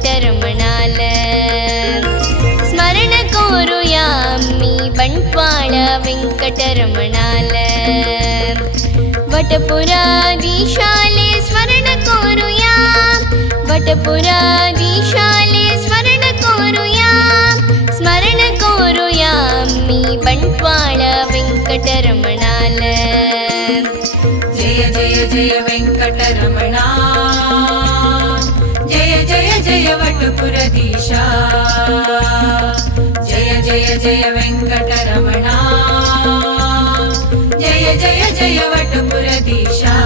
वेङ्कटरमणाल स्मरण कोरुयामि बण्ट्वाळ वेङ्कटरमणाल वटपुराधीशाले स्मरण कोरुया वटपुराधीशाले स्मरण कोरुयामि बण्ट्वाळ वेङ्कटरमणाल जय जय जय वेङ्कटरमणा जय जय जय वटपुरधीशा जय जय जय वेङ्कटरमणा जय जय जय वटपुरधीशा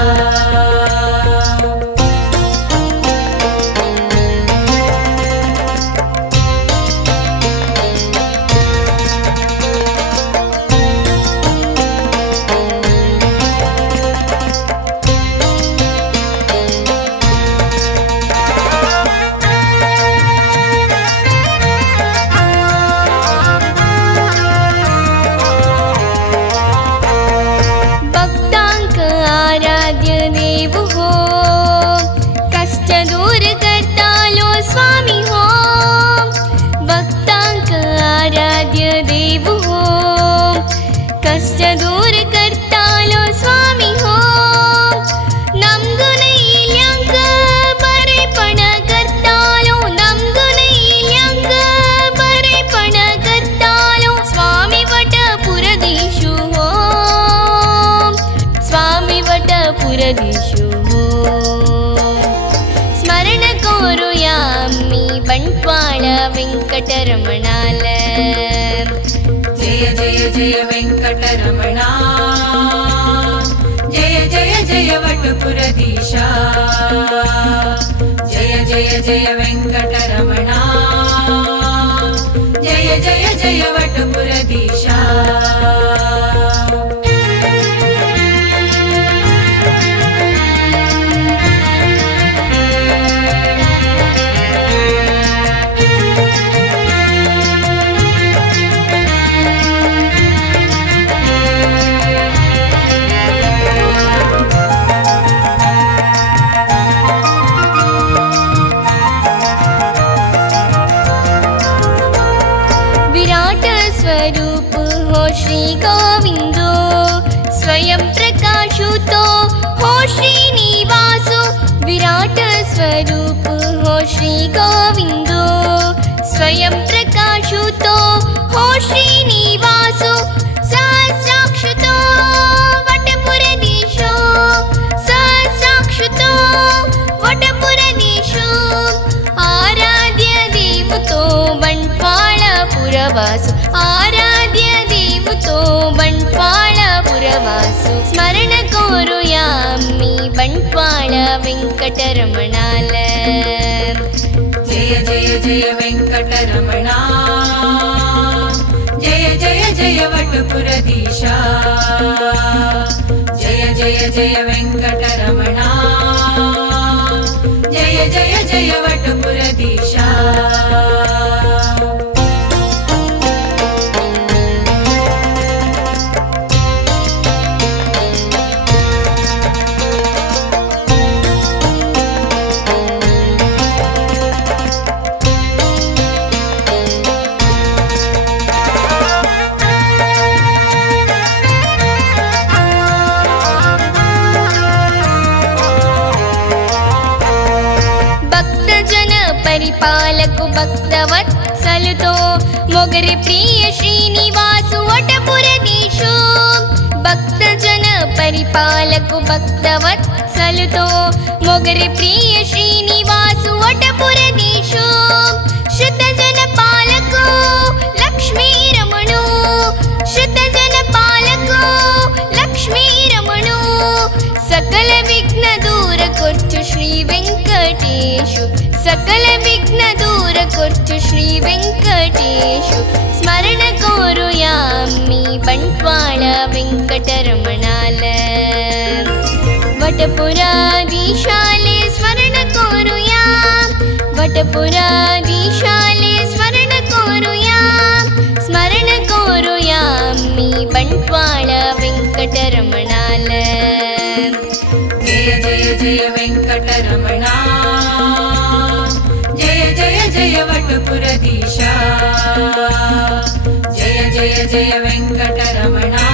स्वामी हो भक्तांक आराध्य देव हो कष्ट दूर करतालो स्वामी हो नमगु नैल्यांक बरेपण करतालो नमगु नैल्यांक बरेपण करतालो स्वामी वटपुरधीशु हो स्वामी वटपुरधीशु हो बण्ट्वाळ वेङ्कटरमणाल जय जय जय वेङ्कटरमणा जय जय जय वटपुरधीशा जय जय जय वेङ्कटरमणा जय जय जय वटपुरधीशा स्वरूप हो श्री गोविंदो स्वयं प्रकाशुतो हो श्रीनिवासो विराट स्वरूप हो श्री गोविंदो स्वयं प्रकाशुतो हो श्रीनिवासो सहस्राक्षुतो वटपुरधीशो सहस्राक्षुतो वटपुरधीशो आराध्य देवतो बण्ट्वाळ पुरवासो आराध्य देवतो बण्ट्वाळ पुरवासो स्मरण कोरुयामि बण्ट्वाळ वेङ्कटरमणाल जय जय जय वेङ्कटरमणा जय जय जय वटपुरधीशा जय जय जय वेङ्कटरमणा जय जय जय वटपुरधीशा परिपालकु भक्तवत्सलुतो मोगरे प्रिय श्रीनिवासु वटपुरधीशो भक्तजन परिपालकु भक्तवत्सलुतो मोगरे प्रिय श्रीनिवासु वटपुरधीशो श्रुतजन पालको लक्ष्मी रमणो श्रुतजन पालको लक्ष्मी रमणो सकल विघ्न दूर कुर्चु श्री वेङ्कटेशु सकल विघ्न दूर कुर्चु श्री वेङ्कटेशु स्मरण कोरुयामि बण्ट्वाळ वेङ्कटरमणाल वटपुराधीशाले स्मरण कोरुया वटपुराधीशाले स्मरण कोरुयामि बण्ट्वाळ वेङ्कटरमणाल जय जय जय वेङ्कटरमणा जय जय जय वटपुरधीश जय जय जय वेङ्कटरमणा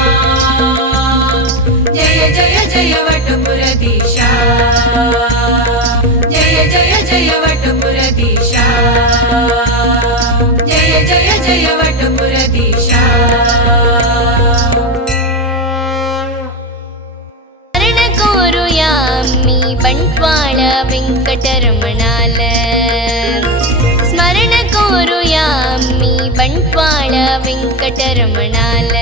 जय जय जय वटपुरधीश जय जय जय वटपुरधीश जय जय जय वटपुरधीश ಶರಣ ಕೋರುಯಾಮಿ ಬಂಟ್ವಾಳ ವೆಂಕಟರಮಣಾಲ ಸ್ಮರಣ ಕೋರುಯಾಮಿ ಬಂಟ್ವಾಳ ವೆಂಕಟರಮಣಾಲ